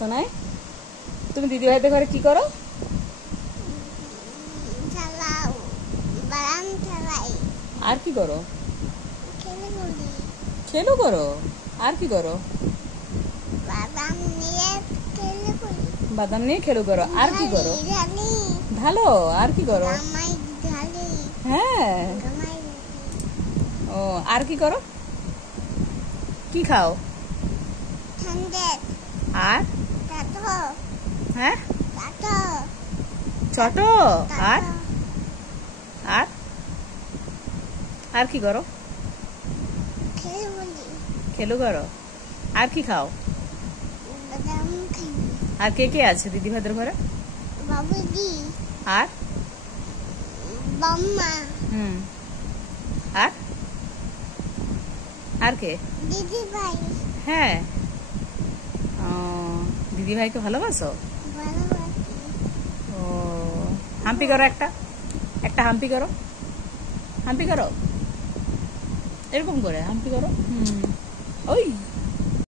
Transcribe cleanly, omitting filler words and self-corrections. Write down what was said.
সোনাই তুমি দিদি ভাইদের ঘরে কি করো? আর কি করো? খেলো করো। আর কি করো? বাদাম নিয়ে খেলো করো। আর কি করো? ঢালো। আর কি করো? হ্যাঁ। ও আর কি করো? কি খাও? আর হ্যাঁ ছোট। আর আর আর কি করো? খেলো করো। আর কি খাও? আর কে কে আছে দিদি ভাইদের ঘরে? আর আর আর কে? দিদি ভাই। হ্যাঁ। দিদি ভাইকে ভালোবাসো? ও হাম্পি করো। একটা একটা হাম্পি করো। হাম্পি করো এরকম করে হাম্পি করো। ওই